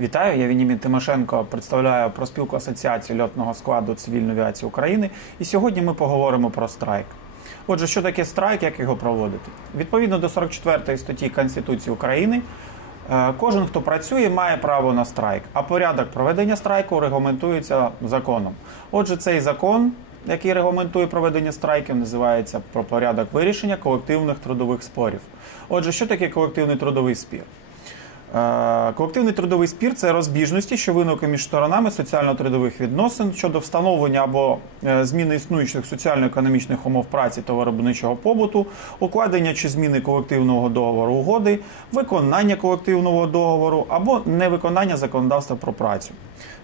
Вітаю, я Вінімін Тимошенко, представляю проспілку Асоціації льотного складу цивільної авіації України. І сьогодні ми поговоримо про страйк. Отже, що таке страйк, як його проводити? Відповідно до 44 статті Конституції України, е, кожен, хто працює, має право на страйк, а порядок проведення страйку регламентується законом. Отже, цей закон, який регламентує проведення страйків, називається про порядок вирішення колективних трудових спорів. Отже, що таке колективний трудовий спір? Е, Колективний трудовий спір це розбіжності, що виникли між сторонами соціально-трудових відносин щодо встановлення або е, зміни існуючих соціально-економічних умов праці та виробничого побуту, укладення чи зміни колективного договору угоди, виконання колективного договору або невиконання законодавства про працю.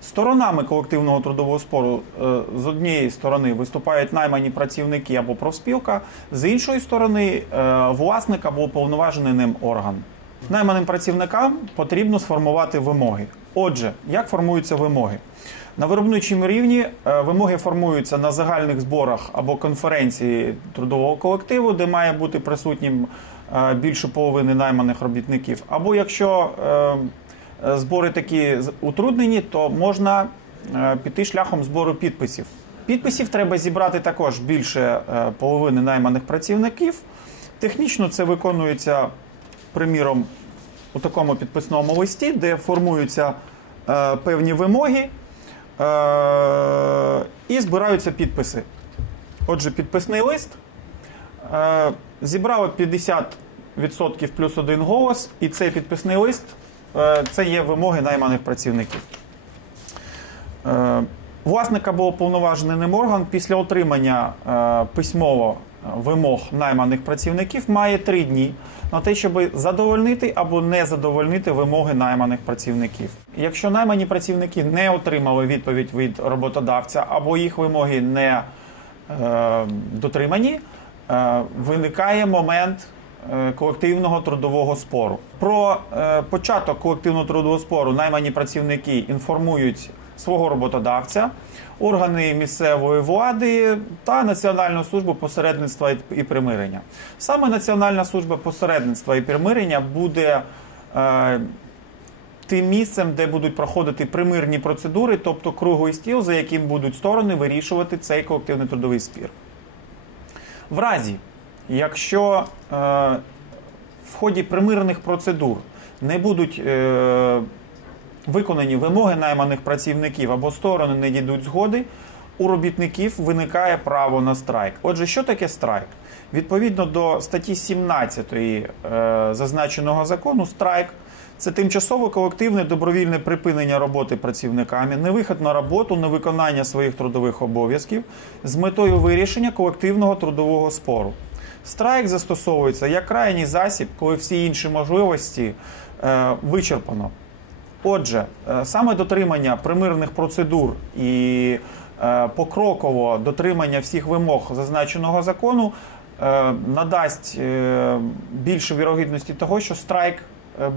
Сторонами колективного трудового спору е, з однієї сторони виступають наймані працівники або профспілка, з іншої сторони власник або уповноважений ним орган. Найманим працівникам потрібно сформувати вимоги. Отже, як формуються вимоги? На виробничому рівні е, вимоги формуються на загальних зборах або конференції трудового колективу, де має бути присутнім е, більше половини найманих робітників. Або якщо е, збори такі утруднені, то можна піти шляхом збору підписів. Підписів треба зібрати також більше половини найманих працівників. Технічно це виконується приміром, у такому підписному листі, де формуються е, певні вимоги е, і збираються підписи. Отже, підписний лист е, зібрало 50% плюс один голос, і цей підписний лист е, це є вимоги найманих працівників. Е, Власник або уповноважений ним орган після отримання е, письмово вимог найманих працівників має три дні на те, щоб задовольнити або не задовольнити вимоги найманих працівників. Якщо наймані працівники не отримали відповідь від роботодавця або їх вимоги не е, дотримані, е, виникає момент е, колективного трудового спору. Про е, початок колективного трудового спору наймані працівники інформують свого роботодавця, органи місцевої влади та Національну службу посередництва і- примирення. Саме Національна служба посередництва і примирення буде е, тим місцем, де будуть проходити примирні процедури, тобто круглий стіл, за яким будуть сторони вирішувати цей колективний трудовий спір. В разі, якщо е, в ході примирних процедур не будуть е, виконані вимоги найманих працівників або сторони не дійдуть згоди, у робітників виникає право на страйк. Отже, що таке страйк? Відповідно до статті 17 е, зазначеного закону, страйк це тимчасове колективне добровільне припинення роботи працівниками, невихід на роботу, невиконання своїх трудових обов'язків з метою вирішення колективного трудового спору. Страйк застосовується як крайній засіб, коли всі інші можливості е, вичерпано. Отже, е, саме дотримання примирних процедур і е, покроково дотримання всіх вимог зазначеного закону е, надасть більше вірогідності того, що страйк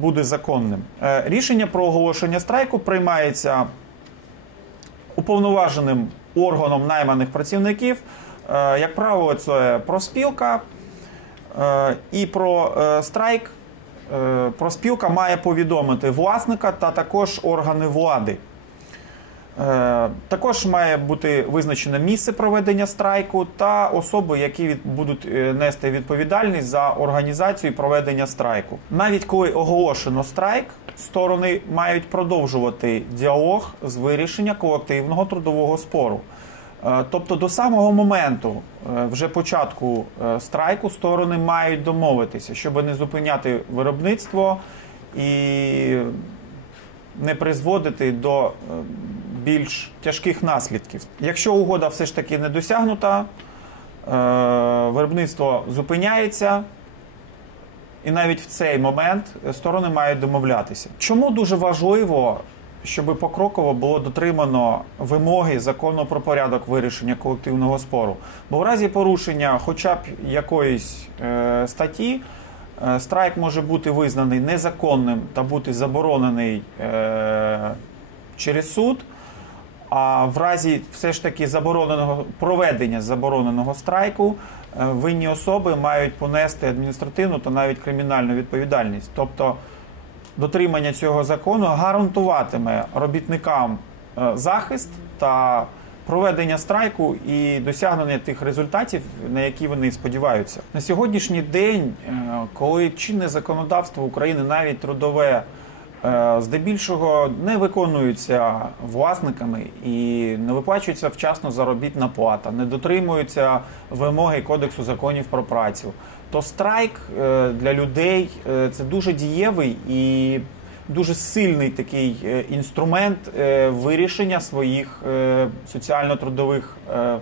буде законним. Рішення про оголошення страйку приймається уповноваженим органом найманих працівників. Як правило, це профспілка. І про страйк е, профспілка має повідомити власника та також органи влади. Е, Також має бути визначене місце проведення страйку та особи, які будуть е, нести відповідальність за організацію і проведення страйку. Навіть коли оголошено страйк, сторони мають продовжувати діалог з вирішення колективного трудового спору. Е, Тобто до самого моменту е, вже початку е, страйку сторони мають домовитися, щоб не зупиняти виробництво і не призводити до більш тяжких наслідків. Якщо угода все ж таки не досягнута, виробництво зупиняється. І навіть в цей момент сторони мають домовлятися. Чому дуже важливо, щоб покроково було дотримано вимоги закону про порядок вирішення колективного спору? Бо в разі порушення хоча б якоїсь е, статті, е, страйк може бути визнаний незаконним та бути заборонений е, через суд. А в разі все ж таки забороненого проведення забороненого страйку е, винні особи мають понести адміністративну та навіть кримінальну відповідальність. Тобто дотримання цього закону гарантуватиме робітникам е, захист та проведення страйку і досягнення тих результатів, на які вони сподіваються. На сьогоднішній день, е, коли чинне законодавство України, навіть трудове, здебільшого не виконуються власниками і не виплачується вчасно заробітна плата, не дотримуються вимоги Кодексу законів про працю, то страйк е, для людей е, це дуже дієвий і дуже сильний такий е, інструмент е, вирішення своїх е, соціально-трудових е,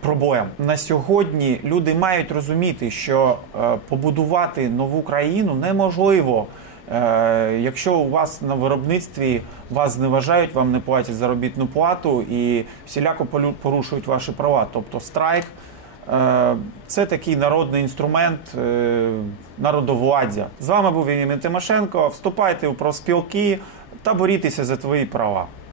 проблем. На сьогодні люди мають розуміти, що е, побудувати нову країну неможливо. Е, Якщо у вас на виробництві вас зневажають, вам не платять заробітну плату і всіляко порушують ваші права, тобто страйк е, це такий народний інструмент е, народовладдя. З вами був Вінімін Тимошенко. Вступайте у профспілки та борітеся за твої права.